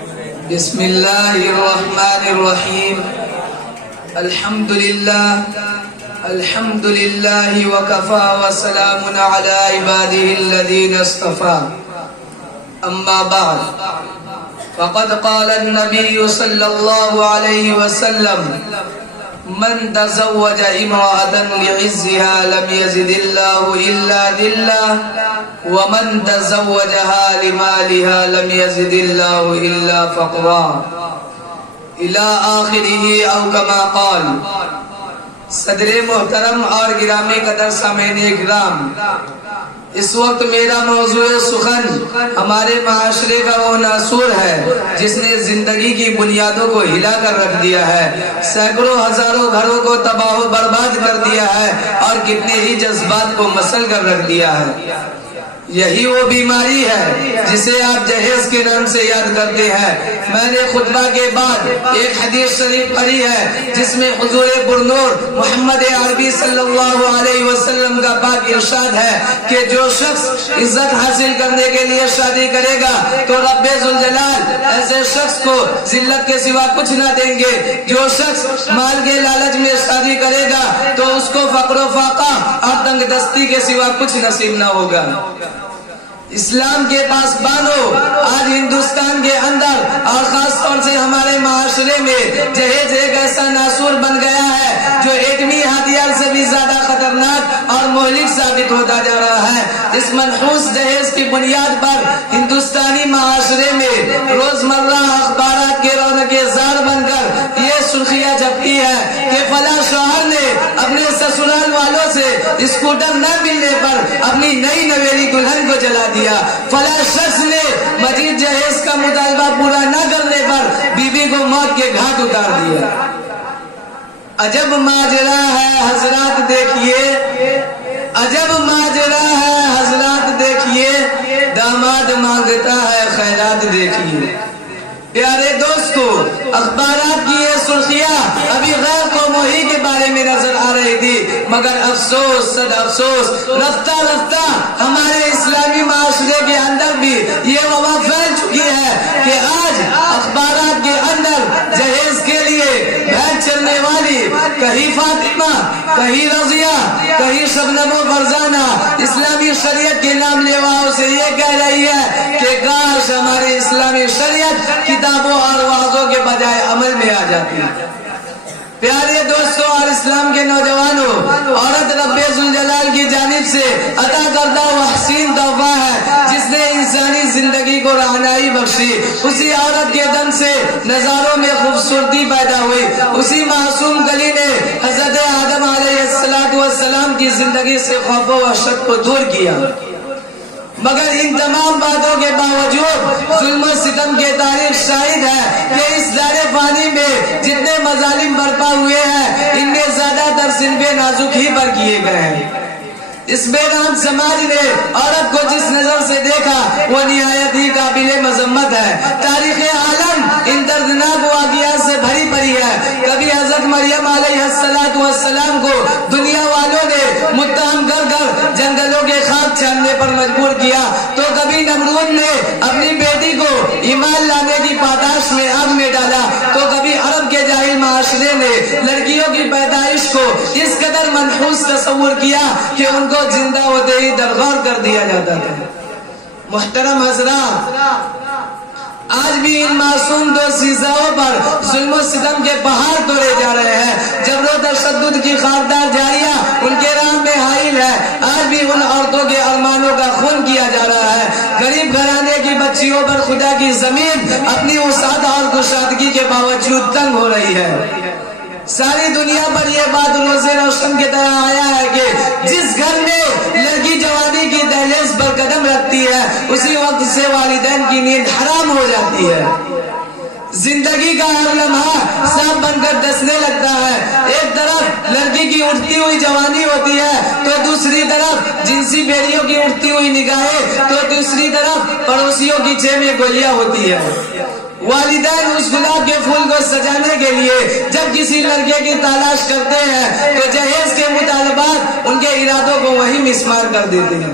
بسم اللہ الرحمن الرحیم الحمد للہ وکفا وسلام علی عباده الذین اصطفا اما بعد فقد قال النبی صلی اللہ علیہ وسلم من تزوج امرأة لعزها لم يزد الله إلا ذلة ومن تزوجها لمالها لم يزد الله إلا فقرا إلى آخره أو كما قال. صدر محترم اور گرامی قدر سامعین اکرام، اس وقت میرا موضوع سخن ہمارے معاشرے کا وہ ناسور ہے جس نے زندگی کی بنیادوں کو ہلا کر رکھ دیا ہے، سینکڑوں ہزاروں گھروں کو تباہ و برباد کر دیا ہے اور کتنے ہی جذبات کو مسل کر رکھ دیا ہے. یہی وہ بیماری ہے جسے آپ جہیز کے نام سے یاد کرتے ہیں. میں نے خطبہ کے بعد ایک حدیث شریف پڑھی ہے جس میں حضور پرنور محمد عربی صلی اللہ علیہ وسلم کا پاک ارشاد ہے کہ جو شخص عزت حاصل کرنے کے لیے شادی کرے گا تو رب ذوالجلال ایسے شخص کو ذلت کے سوا کچھ نہ دیں گے. جو شخص مال کے لالچ میں شادی کرے گا تو اس کو فقر و فاقہ اور تنگ دستی کے سوا کچھ نصیب نہ ہوگا. اسلام کے پاس بانو آج ہندوستان کے اندر اور خاص طور سے ہمارے معاشرے میں جہیز ایک ایسا ناسور بن گیا ہے جو ایٹمی ہتھیار سے بھی زیادہ خطرناک اور مہلک ثابت ہوتا جا رہا ہے. اس منحوس جہیز کی بنیاد پر ہندوستانی معاشرے میں روزمرہ اخبارات کے رونق زار بن کر یہ سرخیاں چھپتی ہے کہ فلاں شوہر نے اپنے سسرال والوں سے اسکوٹر نہ ملنے پر اپنی نئی نویلی دلہن کو جلا دیا. فلاں شخص نے مزید جہیز کا مطالبہ پورا نہ کرنے پر بیوی کو موت کے گھاٹ اتار دیا. عجب ماجرا ہے حضرات دیکھیے، عجب ماجرا ہے حضرات دیکھیے، داماد مانگتا ہے خیرات دیکھیے. پیارے دوستو، اخبارات کی یہ سرخیاں ابھی غیر قوموہی کے بارے میں نظر آ رہی تھی، مگر افسوس صد افسوس رفتہ رفتہ ہمارے اسلامی معاشرے کے اندر بھی یہ وبا پھیل چکی ہے کہ آج اخبارات کے اندر جہیز کے لیے بھیڑ چلنے والی کہیں فاطمہ، کہیں رضیہ، کہیں شبنم و فرزانہ اسلامی شریعت کے نام لیواؤں سے یہ کہہ رہی ہے کہ کاش ہماری اسلامی شریعت کتابوں اور وعظوں کے بجائے عمل میں آ جاتی. پیارے دوستوں اور اسلام کے نوجوانوں، عورت رب ذوالجلال کی جانب سے عطا کردہ وہ حسین تحفہ ہے جس نے انسانی زندگی کو رہنمائی بخشی. اسی عورت کے دم سے نظاروں میں خوبصورتی پیدا ہوئی. اسی معصوم کلی نے حضرت آدم علیہ السلام کی زندگی سے خوف و وحشت کو دور کیا. مگر ان تمام باتوں کے باوجود ظلم و ستم کے تاریخ شاہد ہے کہ اس دار فانی میں جتنے مظالم برپا ہوئے ہیں ان میں زیادہ تر صنف نازک ہی پر کیے گئے ہیں. اس بیرحم سماج نے عورت کو جس نظر سے دیکھا وہ نہایت ہی قابل مذمت ہے. تاریخ عالم ان دردناک واقعات سے بھری پڑی ہے. کبھی حضرت مریم علیہ السلام کو دنیا والوں نے متہم کر کر جنگلوں کے خاک چھاننے پر مجبور کیا، تو کبھی نمرود نے اپنی بیٹی کو ایمان لانے کی پاداش میں آگ میں ڈالا، تو کبھی عرب کے جاہل معاشرے نے لڑکیوں کی پیدائش کو اس قدر منحوس تصور کیا کہ ان کو زندہ ہوتے ہی درغور کر دیا جاتا تھا. محترم حضرات، آج بھی ان معصوم دو سیزاؤں پر ظلم و ستم کے پہاڑ توڑے جا رہے ہیں. جبر و تشدد کی خاردار جاریہ ان کے راہ میں حائل ہے. آج بھی ان عورتوں کے ارمانوں کا خون کیا جا رہا ہے. غریب گھرانے کی بچیوں پر خدا کی زمین اپنی وسعت اور کشادگی کے باوجود تنگ ہو رہی ہے. ساری دنیا پر یہ بات روز روشن کی طرح آیا ہے کہ جس گھر میں لڑکی جوانی کی دہلیز پر قدم رکھتی ہے اسی وقت سے والدین کی نیند حرام ہو جاتی ہے. زندگی کا ہر لمحہ سانپ بن کر ڈسنے لگتا ہے. ایک طرف لڑکی کی اٹھتی ہوئی جوانی ہوتی ہے تو دوسری طرف جنسی بیڑیوں کی اٹھتی ہوئی نگاہیں، تو دوسری طرف پڑوسیوں کی جیب میں گولیاں ہوتی ہے. والدین اس گلاب کے پھول کو سجانے کے لیے جب کسی لڑکے کی تلاش کرتے ہیں تو جہیز کے مطالبات ان کے ارادوں کو وہی مسمار کر دیتے ہیں.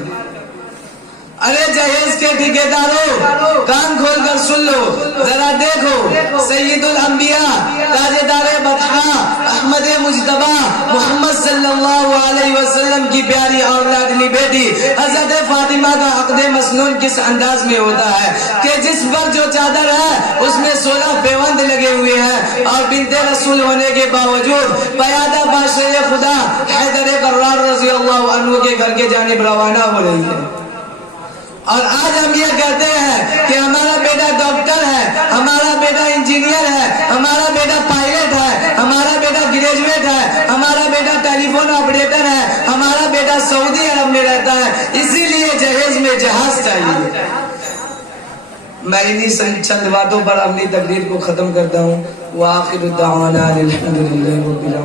ارے جہیز کے ٹھیکیداروں کان کھول کر سن لو، ذرا دیکھو سید الانبیاء تاجدار بطحاء احمد مجتبی محمد صلی اللہ علیہ وسلم کی پیاری اور لاڈلی بیٹی حضرت فاطمہ کا عقد مسنون کس انداز میں ہوتا ہے کہ جس پر جو چادر ہے اس میں 16 پیوند لگے ہوئے ہیں، اور بنت رسول ہونے کے باوجود پیادہ بادشاہ خدا حیدر قرار رضی اللہ عنہ کے گھر کے جانب روانہ ہو رہی ہے۔ اور آج ہم یہ کہتے ہیں کہ ہمارا بیٹا ڈاکٹر ہے، ہمارا بیٹا انجینئر ہے، ہمارا بیٹا پائلٹ ہے، ہمارا بیٹا گریجویٹ ہے، ہمارا بیٹا ٹیلی فون آپریٹر ہے، ہمارا بیٹا سعودی عرب میں رہتا ہے، اسی لیے جہیز میں جہاز چاہیے۔ میں انہی چند باتوں پر اپنی تقریر کو ختم کرتا ہوں۔ وآخر دعوانا الحمدللہ رب العالمین۔